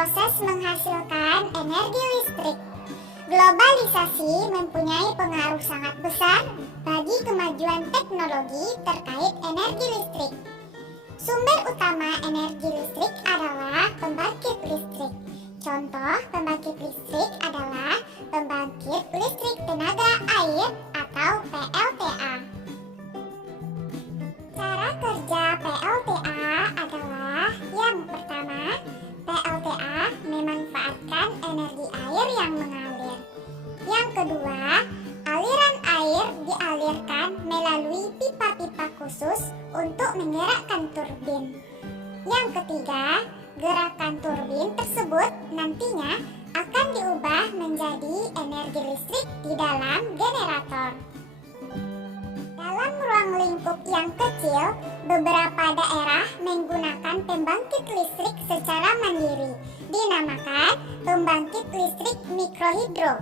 proses menghasilkan energi listrik. Globalisasi mempunyai pengaruh sangat besar bagi kemajuan teknologi terkait energi listrik. Sumber utama energi listrik adalah pembangkit listrik. Contoh pembangkit listrik adalah pembangkit listrik tenaga air atau PLTA. Cara kerja PLTA adalah yang pertama, PLTA memanfaatkan energi air yang mengalir. Yang kedua, aliran air dialirkan melalui pipa-pipa khusus untuk menggerakkan turbin. Yang ketiga, gerakan turbin tersebut nantinya akan diubah menjadi energi listrik di dalam generator. Dalam ruang lingkup yang kecil, beberapa daerah menggunakan pembangkit listrik secara mandiri, dinamakan pembangkit listrik mikrohidro.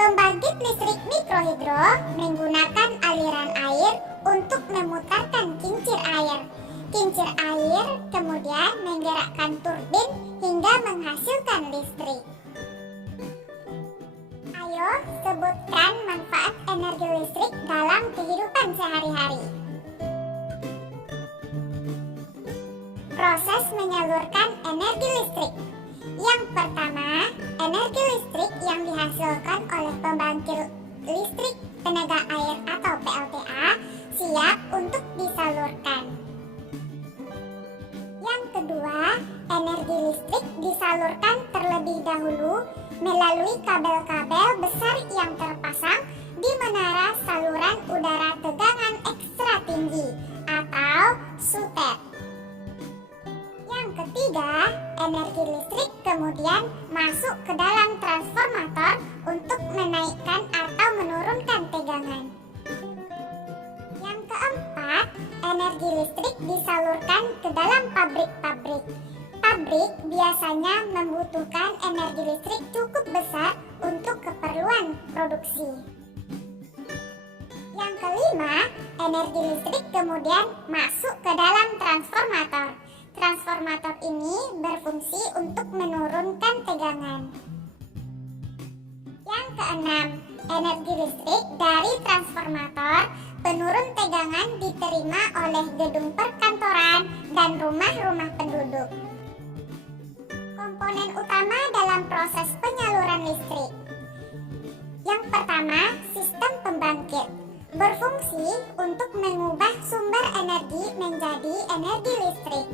Pembangkit listrik mikrohidro menggunakan aliran air untuk memutarkan kincir air. Kincir air kemudian menggerakkan turbin hingga menghasilkan listrik. Ayo sebutkan manfaat energi listrik dalam kehidupan sehari-hari. Proses menyalurkan energi listrik. Yang pertama, energi listrik yang dihasilkan oleh pembangkit listrik tenaga air atau PLTA siap untuk disalurkan. Yang kedua, energi listrik disalurkan terlebih dahulu melalui kabel-kabel besar yang terpasang di menara saluran udara tegangan ekstra tinggi atau SUTET. Yang ketiga, energi listrik kemudian masuk ke dalam transformator untuk menaikkan atau menurunkan tegangan. Yang keempat, energi listrik disalurkan ke dalam pabrik-pabrik. Pabrik biasanya membutuhkan energi listrik cukup besar untuk keperluan produksi. Yang kelima, energi listrik kemudian masuk ke dalam transformator. Transformator ini berfungsi untuk menurunkan tegangan. Yang keenam, energi listrik dari transformator penurun tegangan diterima oleh gedung perkantoran dan rumah-rumah penduduk. Komponen utama dalam proses penyaluran listrik. Yang pertama, sistem pembangkit. Berfungsi untuk mengubah sumber energi menjadi energi listrik.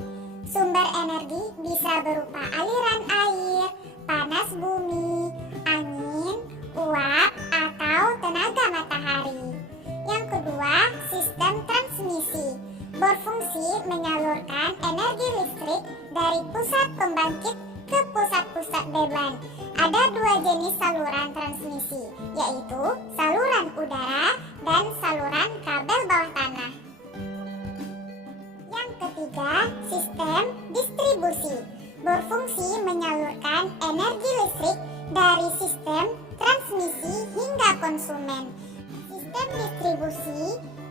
Sumber energi bisa berupa aliran air, panas bumi, angin, uap, atau tenaga matahari. Yang kedua, sistem transmisi. Berfungsi menyalurkan energi listrik dari pusat pembangkit ke pusat-pusat beban. Ada dua jenis saluran transmisi, yaitu saluran udara dan saluran kabel bawah tanah. Yang ketiga, sistem distribusi. Berfungsi menyalurkan energi listrik dari sistem transmisi hingga konsumen. Sistem distribusi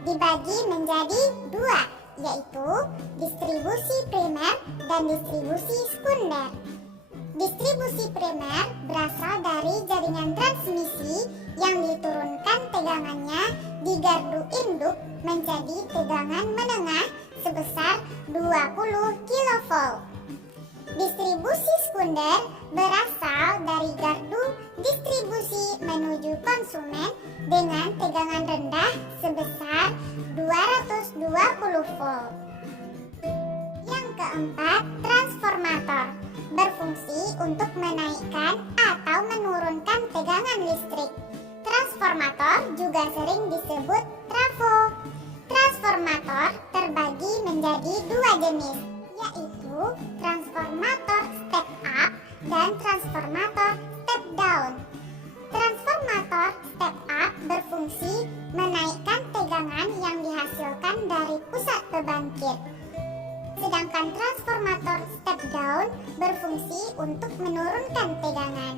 dibagi menjadi dua, yaitu distribusi primer dan distribusi sekunder. Distribusi primer berasal dari jaringan transmisi yang diturunkan tegangannya di gardu induk menjadi tegangan menengah sebesar 20 kV. Distribusi sekunder berasal dari gardu distribusi menuju konsumen dengan tegangan rendah sebesar 220 volt. Yang keempat, transformator. Berfungsi untuk menaikkan atau menurunkan tegangan listrik. Transformator juga sering disebut trafo. Transformator terbagi menjadi dua jenis, yaitu transformator step up dan transformator step down. Transformator step up berfungsi menaikkan tegangan yang dihasilkan dari pusat pembangkit. Sedangkan transformator step down berfungsi untuk menurunkan tegangan.